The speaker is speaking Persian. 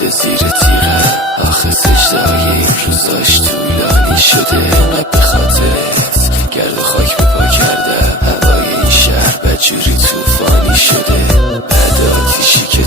میده زیر تیغه. آخه سجده‌های این روزاش طولانی شده، انقدر به خاطرت گرد و خاک به پا کردم. هوای این شهر بدجوری طوفانی شده، بعد آتیشی که